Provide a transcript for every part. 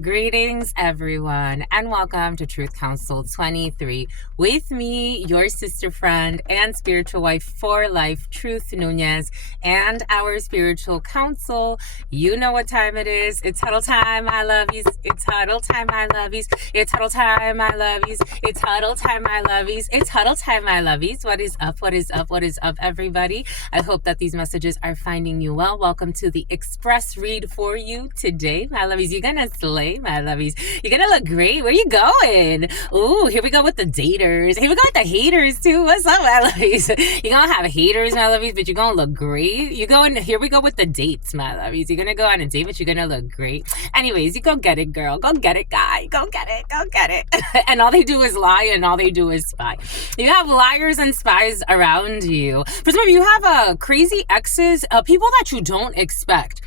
Greetings, everyone, and welcome to Truth Council 23 with me, your sister friend and spiritual wife for life, Truth Nunez, and our spiritual counsel. You know what time it is. It's huddle time, my lovies. It's huddle time, my lovies. It's huddle time, my lovies. It's huddle time, my lovies. It's huddle time, my lovies. What is up? What is up? What is up, everybody? I hope that these messages are finding you well. Welcome to the express read for you today, my lovies. You're gonna slay, my lovies. You're gonna look great. Where you going? Ooh, here we go with the daters. Here we go with the haters too. What's up, my lovies? You're gonna have haters, my lovies, but you're gonna look great. You're going. Here we go with the dates, my lovies. You're gonna go on a date, but you're gonna look great. Anyways, you go get it, girl. Go get it, guy. Go get it. Go get it. And all they do is lie, and all they do is spy. You have liars and spies around you. For some of you, have crazy exes, people that you don't expect.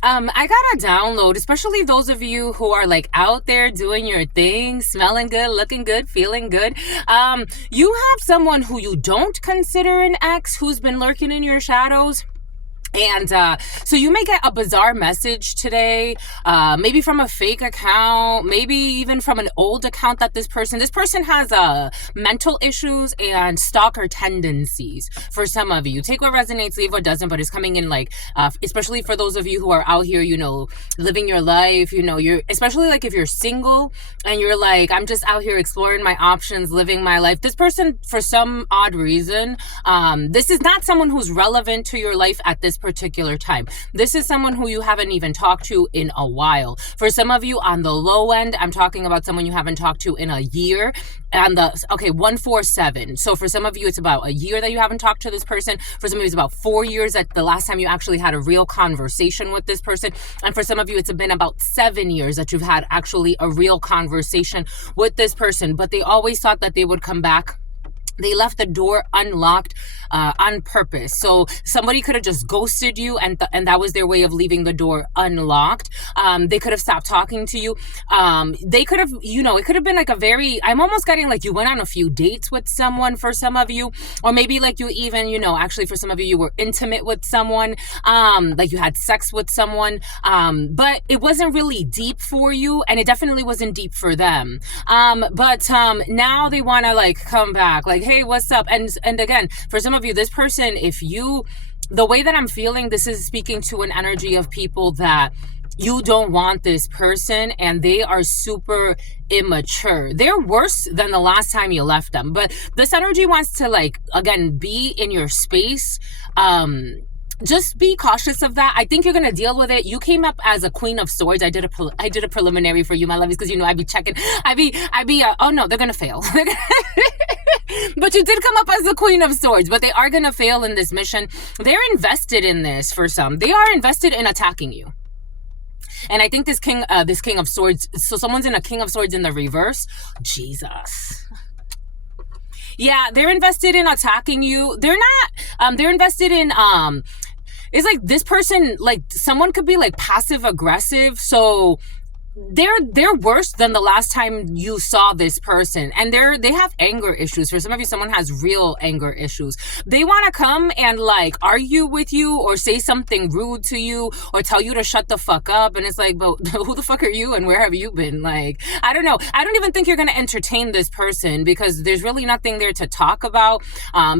I got a download, especially those of you who are like out there doing your thing, smelling good, looking good, feeling good. You have someone who you don't consider an ex who's been lurking in your shadows. And so you may get a bizarre message today, maybe from a fake account, maybe even from an old account that this person has mental issues and stalker tendencies. For some of you, take what resonates, leave what doesn't, but it's coming in like, especially for those of you who are out here, living your life, you're, especially like if you're single and you're like, I'm just out here exploring my options, living my life. This person, for some odd reason, this is not someone who's relevant to your life at this particular time. This is someone who you haven't even talked to in a while. For some of you on the low end, I'm talking about someone you haven't talked to in a year. And 147. So for some of you, it's about a year that you haven't talked to this person. For some of you, it's about 4 years at the last time you actually had a real conversation with this person. And for some of you, it's been about 7 years that you've had actually a real conversation with this person. But they always thought that they would come back. They left the door unlocked on purpose. So somebody could have just ghosted you, and that was their way of leaving the door unlocked. They could have stopped talking to you. They could have, it could have been like I'm almost getting like you went on a few dates with someone for some of you, or maybe like you even, actually for some of you, you were intimate with someone, like you had sex with someone, but it wasn't really deep for you, and it definitely wasn't deep for them. But now they want to like come back, like, hey, what's up? And again, for some of you, this person, the way that I'm feeling, this is speaking to an energy of people that you don't want this person, and they are super immature. They're worse than the last time you left them. But this energy wants to like, again, be in your space. Just be cautious of that. I think you're gonna deal with it. You came up as a Queen of Swords. I did a preliminary for you, my lovies, because I be checking. Oh no, they're gonna fail. But you did come up as the Queen of Swords. But they are gonna fail in this mission. They're invested in this. For some, they are invested in attacking you. And I think this King of Swords. So someone's in a King of Swords in the reverse. Jesus. Yeah, they're invested in attacking you. They're not. They're invested in. It's like this person, like someone could be like passive aggressive. So they're worse than the last time you saw this person, and they have anger issues. For some of you, someone has real anger issues. They want to come and like argue with you or say something rude to you or tell you to shut the fuck up, and it's like, but who the fuck are you and where have you been? Like, I don't know. I don't even think you're going to entertain this person because there's really nothing there to talk about.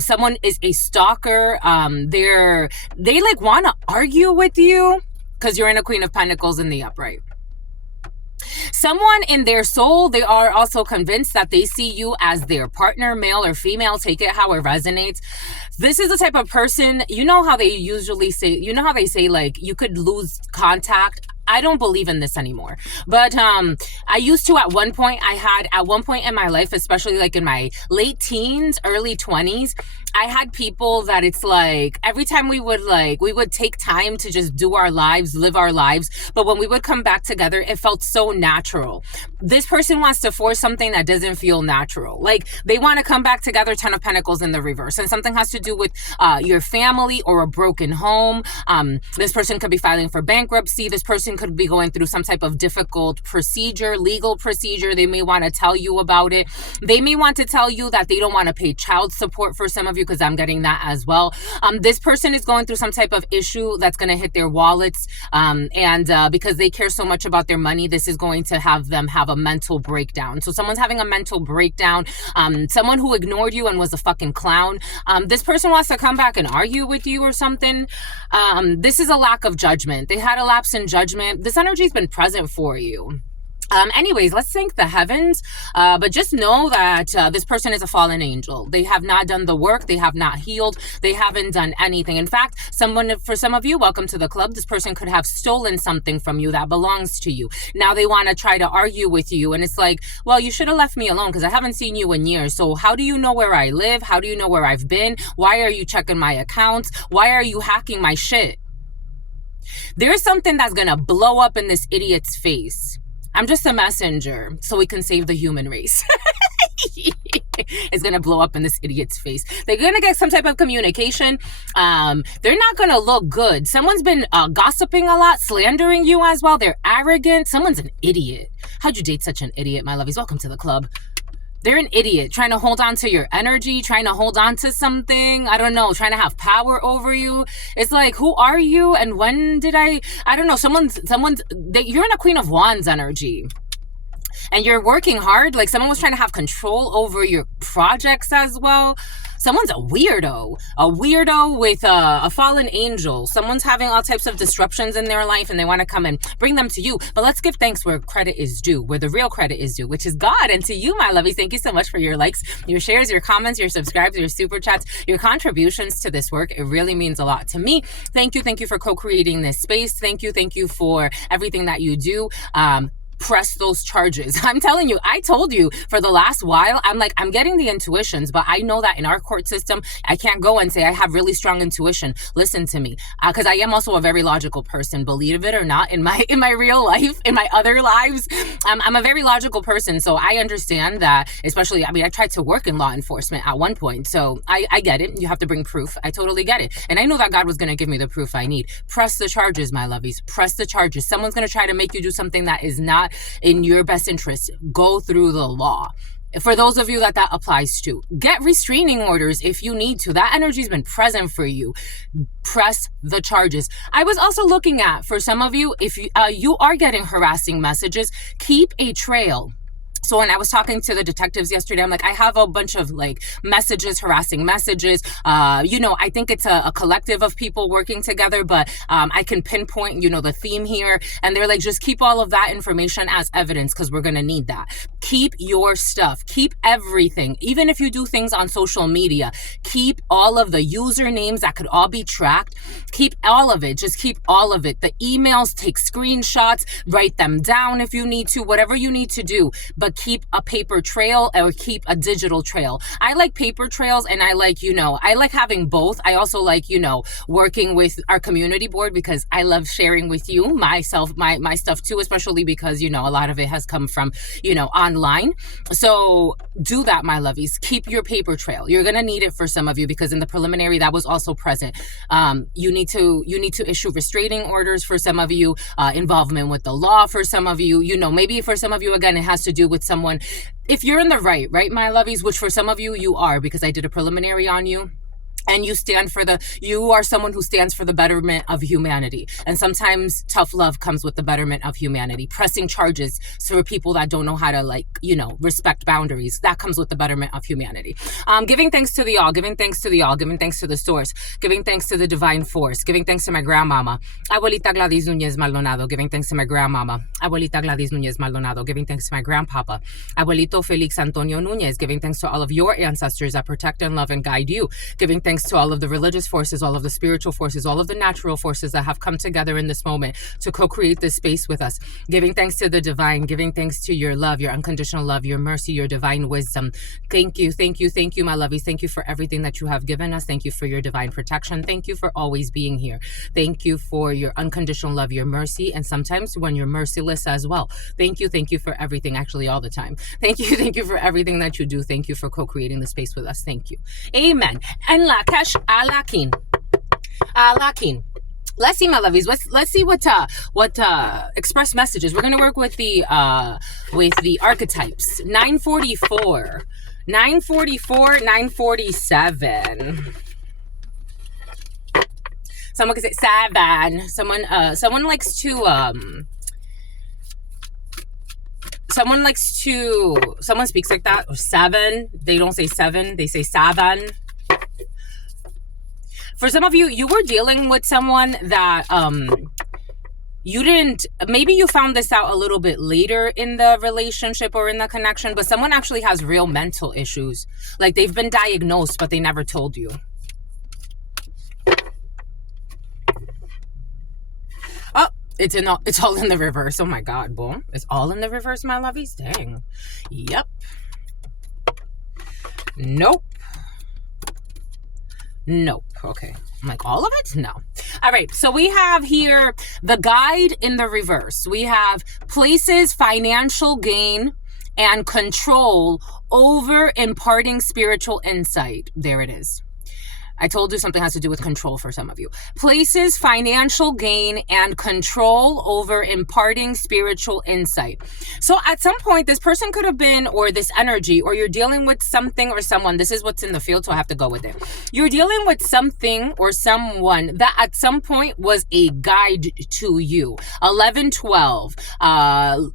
Someone is a stalker. They like want to argue with you because you're in a Queen of Pentacles in the upright. Someone in their soul, they are also convinced that they see you as their partner, male or female. Take it how it resonates. This is the type of person, how they usually say, how they say like you could lose contact. I don't believe in this anymore. But I used to at one point in my life, especially like in my late teens, early 20s, I had people that it's like every time we would take time to just do our lives, live our lives. But when we would come back together, it felt so natural. This person wants to force something that doesn't feel natural. Like they want to come back together, 10 of Pentacles in the reverse. And something has to do with your family or a broken home. This person could be filing for bankruptcy. This person could be going through some type of difficult procedure, legal procedure. They may want to tell you about it. They may want to tell you that they don't want to pay child support for some of you, because I'm getting that as well. This person is going through some type of issue that's going to hit their wallets. And because they care so much about their money, this is going to have them have a mental breakdown. So someone's having a mental breakdown. Someone who ignored you and was a fucking clown. This person wants to come back and argue with you or something. This is a lack of judgment. They had a lapse in judgment. This energy's been present for you. Anyways, let's thank the heavens. But just know that this person is a fallen angel. They have not done the work. They have not healed. They haven't done anything. In fact, for some of you, welcome to the club. This person could have stolen something from you that belongs to you. Now they want to try to argue with you. And it's like, well, you should have left me alone because I haven't seen you in years. So how do you know where I live? How do you know where I've been? Why are you checking my accounts? Why are you hacking my shit? There's something that's going to blow up in this idiot's face. I'm just a messenger so we can save the human race. It's going to blow up in this idiot's face. They're going to get some type of communication. They're not going to look good. Someone's been gossiping a lot, slandering you as well. They're arrogant. Someone's an idiot. How'd you date such an idiot, my lovies? Welcome to the club. They're an idiot, trying to hold on to your energy, trying to hold on to something. I don't know, trying to have power over you. It's like, who are you? And when did I don't know, you're in a Queen of Wands energy. And you're working hard. Like someone was trying to have control over your projects as well. Someone's a weirdo with a fallen angel. Someone's having all types of disruptions in their life and they want to come and bring them to you. But let's give thanks where credit is due, where the real credit is due, which is God. And to you, my lovies, thank you so much for your likes, your shares, your comments, your subscribes, your super chats, your contributions to this work. It really means a lot to me. Thank you for co-creating this space. Thank you for everything that you do. Press those charges. I'm telling you, I told you for the last while, I'm getting the intuitions, but I know that in our court system, I can't go and say I have really strong intuition. Listen to me, because I am also a very logical person, believe it or not, in my real life, in my other lives. I'm a very logical person, so I understand that, especially, I tried to work in law enforcement at one point, so I get it. You have to bring proof. I totally get it. And I know that God was going to give me the proof I need. Press the charges, my lovies. Press the charges. Someone's going to try to make you do something that is not in your best interest. Go through the law. For those of you that applies to, get restraining orders if you need to. That energy's been present for you. Press the charges. I was also looking at, for some of you, if you are getting harassing messages, keep a trail. So when I was talking to the detectives yesterday, I'm like, I have a bunch of messages, harassing messages. I think it's a collective of people working together, but I can pinpoint, the theme here. And they're like, just keep all of that information as evidence because we're going to need that. Keep your stuff. Keep everything. Even if you do things on social media, keep all of the usernames that could all be tracked. Keep all of it. Just keep all of it. The emails, take screenshots, write them down if you need to, whatever you need to do. But keep a paper trail or keep a digital trail. I like paper trails and I like having both. I also like, working with our community board because I love sharing with you my stuff too, especially because, a lot of it has come from, online. So do that, my lovies. Keep your paper trail. You're going to need it for some of you because in the preliminary that was also present. You need to issue restraining orders for some of you, involvement with the law for some of you, maybe for some of you, again, it has to do with someone, if you're in the right, my lovies, which for some of you, you are, because I did a preliminary on you. And you are someone who stands for the betterment of humanity. And sometimes tough love comes with the betterment of humanity. Pressing charges for people that don't know how to respect boundaries. That comes with the betterment of humanity. Giving thanks to the all, giving thanks to the all, giving thanks to the source, giving thanks to the divine force, giving thanks to my grandmama, Abuelita Gladys Núñez Maldonado, giving thanks to my grandmama, Abuelita Gladys Núñez Maldonado, giving thanks to my grandpapa, Abuelito Felix Antonio Núñez, giving thanks to all of your ancestors that protect and love and guide you, giving thanks to all of the religious forces, all of the spiritual forces, all of the natural forces that have come together in this moment to co-create this space with us. Giving thanks to the divine, giving thanks to your love, your unconditional love, your mercy, your divine wisdom. Thank you, my lovies. Thank you for everything that you have given us. Thank you for your divine protection. Thank you for always being here. Thank you for your unconditional love, your mercy, and sometimes when you're merciless as well. Thank you for everything, actually all the time. Thank you for everything that you do. Thank you for co-creating the space with us. Thank you. Amen. And la cash alakin. Let's see, my lovies. Let's see what express messages. We're gonna work with the archetypes. 944. 9:44, 9:47. Someone could say 7. Someone likes to someone speaks like that, or 7. They don't say 7, they say 7. For some of you, you were dealing with someone that maybe you found this out a little bit later in the relationship or in the connection, but someone actually has real mental issues. Like they've been diagnosed, but they never told you. Oh, it's all in the reverse. Oh my God, boom. It's all in the reverse, my lovies. Dang. Yep. Nope. Okay. I'm like, all of it? No. All right. So we have here the guide in the reverse. We have places financial gain and control over imparting spiritual insight. There it is. I told you something has to do with control for some of you. Places financial gain and control over imparting spiritual insight. So at some point, this person could have been, or this energy, or you're dealing with something or someone. This is what's in the field, so I have to go with it. You're dealing with something or someone that at some point was a guide to you. 11/12.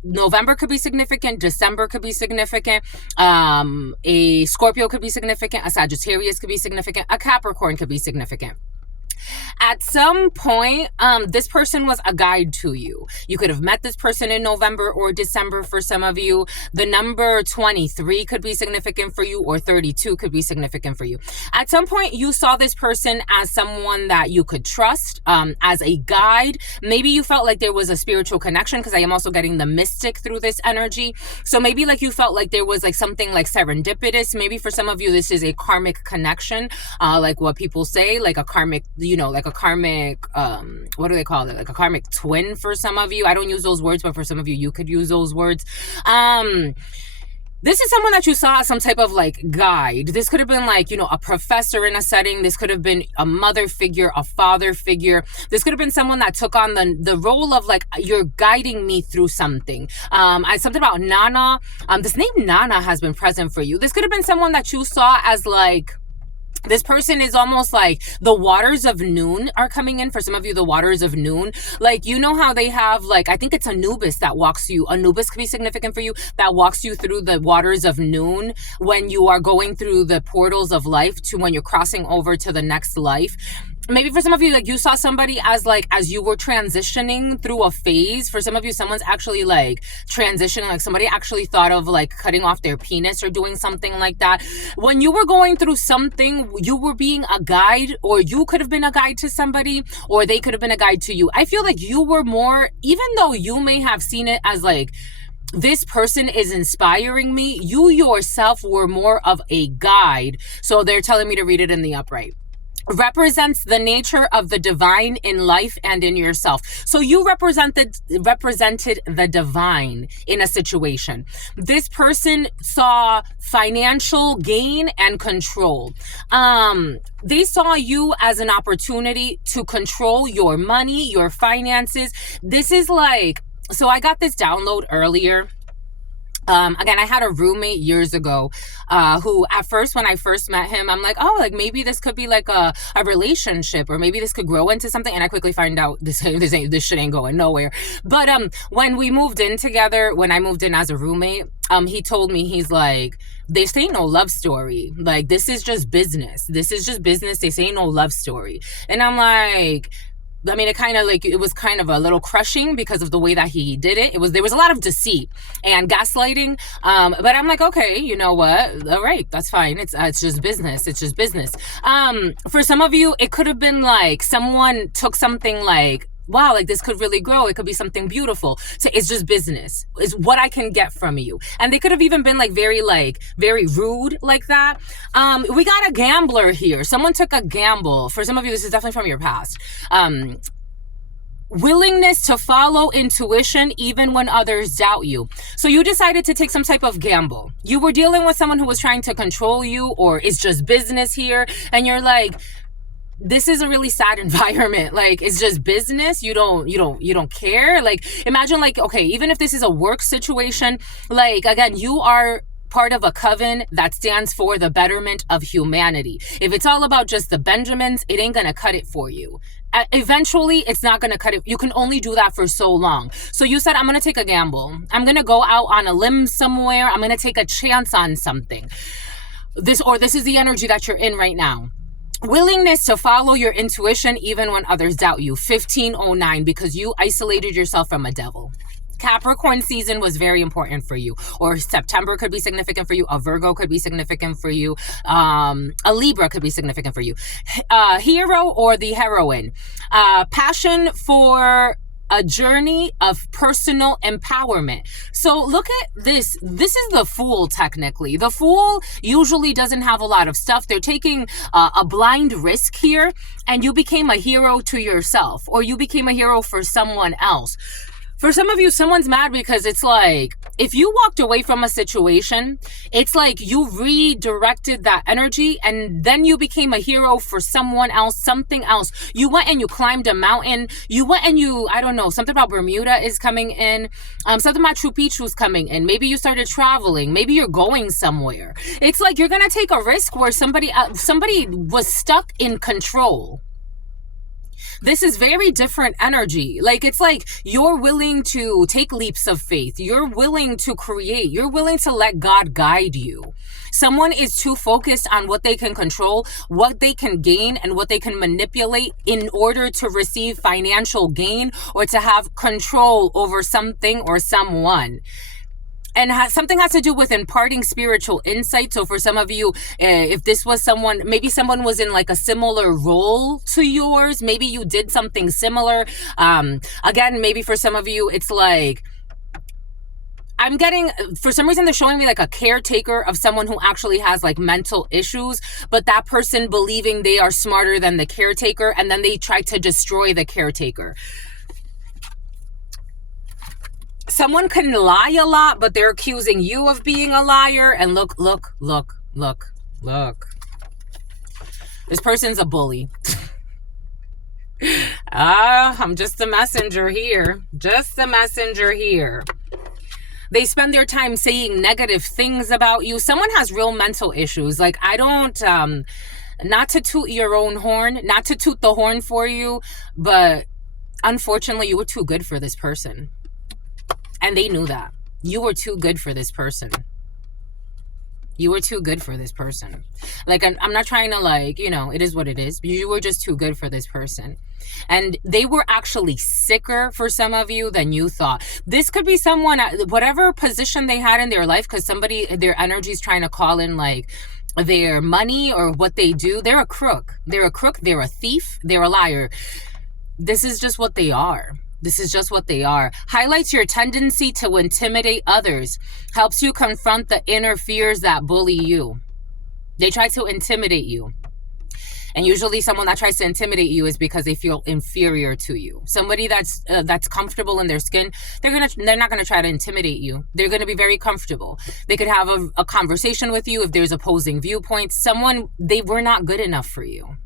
November could be significant. December could be significant. A Scorpio could be significant. A Sagittarius could be significant. A Capricorn could be significant. At some point, this person was a guide to you. You could have met this person in November or December for some of you. The number 23 could be significant for you, or 32 could be significant for you. At some point, you saw this person as someone that you could trust, as a guide. Maybe you felt like there was a spiritual connection, because I am also getting the mystic through this energy. So maybe like you felt like there was like something like serendipitous. Maybe for some of you, this is a karmic connection, like what people say, like a karmic, like a karmic, what do they call it? Like a karmic twin for some of you. I don't use those words, but for some of you, you could use those words. This is someone that you saw as some type of like guide. This could have been like, a professor in a setting. This could have been a mother figure, a father figure. This could have been someone that took on the role of like, you're guiding me through something. Something about Nana. This name Nana has been present for you. This could have been someone that you saw as like, this person is almost like the waters of noon are coming in. For some of you, the waters of noon, like, how they have like, I think it's Anubis that walks you. Anubis could be significant for you, that walks you through the waters of noon when you are going through the portals of life to when you're crossing over to the next life. Maybe for some of you, like you saw somebody as you were transitioning through a phase. For some of you, someone's actually like transitioning, like somebody actually thought of like cutting off their penis or doing something like that. When you were going through something, you were being a guide, or you could have been a guide to somebody, or they could have been a guide to you. I feel like you were more, even though you may have seen it as like, this person is inspiring me, you yourself were more of a guide. So they're telling me to read it in the upright. Represents the nature of the divine in life and in yourself. So you represented the divine in a situation. This person saw financial gain and control. They saw you as an opportunity to control your money, your finances. This is like, so I got this download earlier. Again, I had a roommate years ago, who at first, when I first met him, I'm like, oh, like maybe this could be like a relationship, or maybe this could grow into something. And I quickly find out this shit ain't going nowhere. But, when we moved in together, when I moved in as a roommate, he told me, he's like, this ain't no love story. Like, this is just business. This is just business. This ain't no love story. And I'm like, I mean, it was kind of a little crushing because of the way that he did it. There was a lot of deceit and gaslighting. But I'm like, okay, you know what? All right, that's fine. It's just business. It's just business. For some of you, it could have been like someone took something like, wow, like this could really grow. It could be something beautiful. So it's just business is what I can get from you. And they could have even been like very rude like that. We got a gambler here. Someone took a gamble. For some of you, this is definitely from your past. Willingness to follow intuition even when others doubt you. So you decided to take some type of gamble. You were dealing with someone who was trying to control you, or it's just business here. And you're like, this is a really sad environment. Like, it's just business. You don't care. Like, imagine like, okay, even if this is a work situation, like, again, you are part of a coven that stands for the betterment of humanity. If it's all about just the Benjamins, it ain't gonna cut it for you. Eventually, it's not gonna cut it. You can only do that for so long. So you said, I'm gonna take a gamble. I'm gonna go out on a limb somewhere. I'm gonna take a chance on something. This is the energy that you're in right now. Willingness to follow your intuition even when others doubt you. 1509, because you isolated yourself from a devil. Capricorn season was very important for you, or September could be significant for you. A Virgo could be significant for you. A Libra could be significant for you. Hero or the heroine. Passion for a journey of personal empowerment. So look at this. This is the Fool, technically. The Fool usually doesn't have a lot of stuff. They're taking a blind risk here, and you became a hero to yourself, or you became a hero for someone else. For some of you, someone's mad because it's like, if you walked away from a situation, it's like you redirected that energy and then you became a hero for someone else, something else. You went and you climbed a mountain. You went and you, I don't know, something about Bermuda is coming in. Something about Machu Picchu is coming in. Maybe you started traveling. Maybe you're going somewhere. It's like you're going to take a risk where somebody was stuck in control. This is very different energy. Like, it's like you're willing to take leaps of faith. You're willing to create. You're willing to let God guide you. Someone is too focused on what they can control, what they can gain, and what they can manipulate in order to receive financial gain or to have control over something or someone. And something has to do with imparting spiritual insight. So for some of you, if this was someone, maybe someone was in like a similar role to yours. Maybe you did something similar. Again, maybe for some of you, it's like, I'm getting, for some reason, they're showing me like a caretaker of someone who actually has like mental issues, but that person believing they are smarter than the caretaker, and then they try to destroy the caretaker. Someone can lie a lot, but they're accusing you of being a liar. And look. This person's a bully. I'm just a messenger here. They spend their time saying negative things about you. Someone has real mental issues. Like, I don't, not to toot your own horn, not to toot the horn for you, but unfortunately, you were too good for this person. And they knew that. You were too good for this person. You were too good for this person. Like, I'm not trying to, like, you know, it is what it is. You were just too good for this person. And they were actually sicker for some of you than you thought. This could be someone, whatever position they had in their life, because somebody, their energy is trying to call in, like, their money or what they do. They're a crook. They're a thief. They're a liar. This is just what they are. Highlights your tendency to intimidate others. Helps you confront the inner fears that bully you. They try to intimidate you. And usually someone that tries to intimidate you is because they feel inferior to you. Somebody that's comfortable in their skin, they're not gonna try to intimidate you. They're gonna be very comfortable. They could have a conversation with you if there's opposing viewpoints. They were not good enough for you.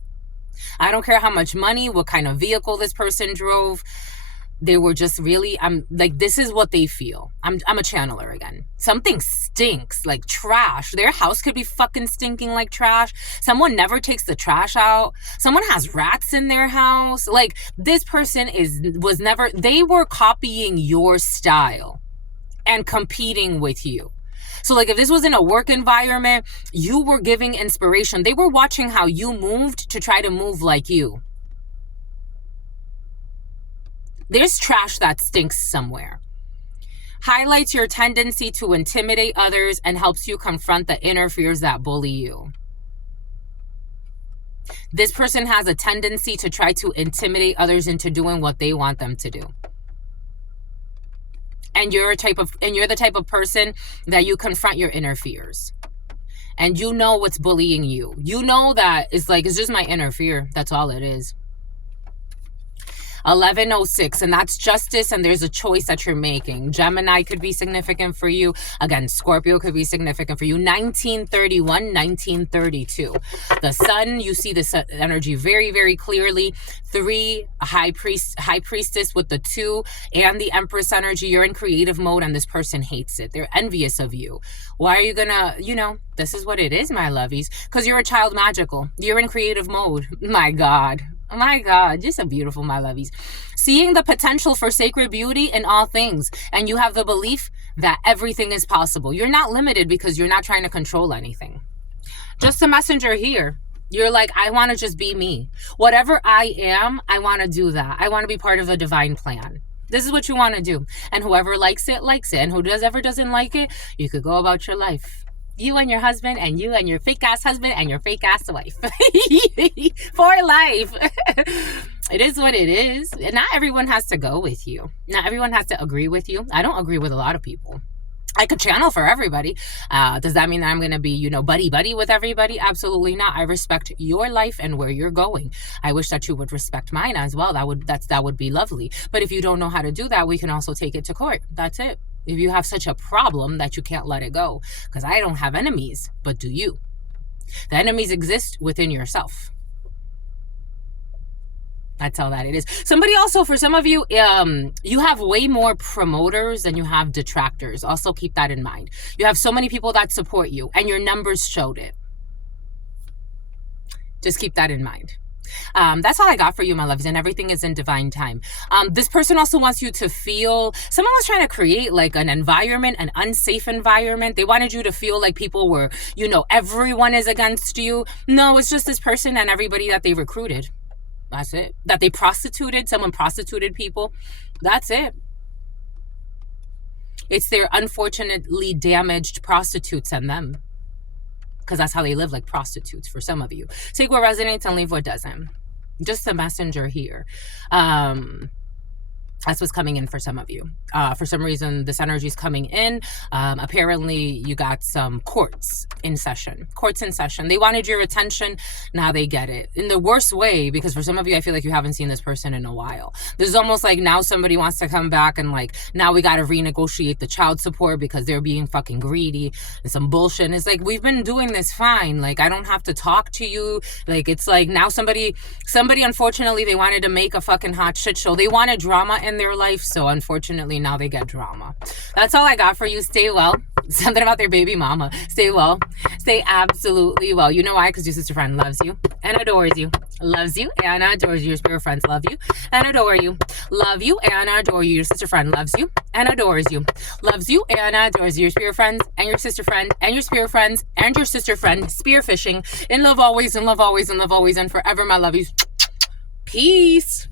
I don't care how much money, what kind of vehicle this person drove. They were just really, this is what they feel. I'm a channeler again. Something stinks like trash. Their house could be fucking stinking like trash. Someone never takes the trash out. Someone has rats in their house. Like, this person they were copying your style and competing with you. So like, if this was in a work environment, you were giving inspiration. They were watching how you moved to try to move like you. There's trash that stinks somewhere. Highlights your tendency to intimidate others and helps you confront the inner fears that bully you. This person has a tendency to try to intimidate others into doing what they want them to do. And you're the type of person that you confront your inner fears. And you know what's bullying you. You know that it's just my inner fear. That's all it is. 1106, and that's justice, and there's a choice that you're making. Gemini could be significant for you. Again, Scorpio could be significant for you. 1931, 1932. The sun, you see this energy very, very clearly. 3, high priestess with the 2 and the empress energy. You're in creative mode and this person hates it. They're envious of you. Why are you gonna, this is what it is, my lovies, because you're a child magical. You're in creative mode. My God, just so beautiful, my lovies. Seeing the potential for sacred beauty in all things, and you have the belief that everything is possible. You're not limited because you're not trying to control anything. Just a messenger here. You're like, I want to just be me. Whatever I am, I want to do that. I want to be part of a divine plan. This is what you want to do. And whoever likes it, likes it. And whoever doesn't like it, you could go about your life. You and your husband, and you and your fake ass husband and your fake ass wife. For life. It is what it is. And not everyone has to go with you. Not everyone has to agree with you. I don't agree with a lot of people. I could channel for everybody. Does that mean that I'm going to be, buddy with everybody? Absolutely not. I respect your life and where you're going. I wish that you would respect mine as well. That would be lovely. But if you don't know how to do that, we can also take it to court. That's it. If you have such a problem that you can't let it go, because I don't have enemies, but do you? The enemies exist within yourself. That's how that it is. Somebody also, for some of you, you have way more promoters than you have detractors. Also keep that in mind. You have so many people that support you, and your numbers showed it. Just keep that in mind. That's all I got for you, my loves, and everything is in divine time. This person also wants you to feel, someone was trying to create like an environment, an unsafe environment. They wanted you to feel like people were, everyone is against you. No, it's just this person and everybody that they recruited. That's it. That they prostituted. Someone prostituted people. That's it. It's their unfortunately damaged prostitutes and them. Because that's how they live, like prostitutes for some of you. Take what resonates and leave what doesn't. Just a messenger here. That's what's coming in for some of you. For some reason, this energy is coming in. Apparently, you got some courts in session. Courts in session. They wanted your attention. Now they get it. In the worst way, because for some of you, I feel like you haven't seen this person in a while. This is almost like now somebody wants to come back and like, now we got to renegotiate the child support because they're being fucking greedy and some bullshit. And it's like, we've been doing this fine. Like, I don't have to talk to you. Like, it's like now somebody, unfortunately, they wanted to make a fucking hot shit show. They wanted drama in their life, so unfortunately now they get drama. That's all I got for you. Stay well. Something about their baby mama. Stay well. Stay absolutely well. You know why? Because your sister friend loves you and adores you. Loves you and adores you. Your spirit friends love you and adore you. Love you and adore you. Your sister friend loves you and adores you. Loves you and adores you. Your spirit friends and your sister friend and your spirit friends and your sister friend. Spear fishing. In love always, in love always, in love always, and forever, my lovies. Peace.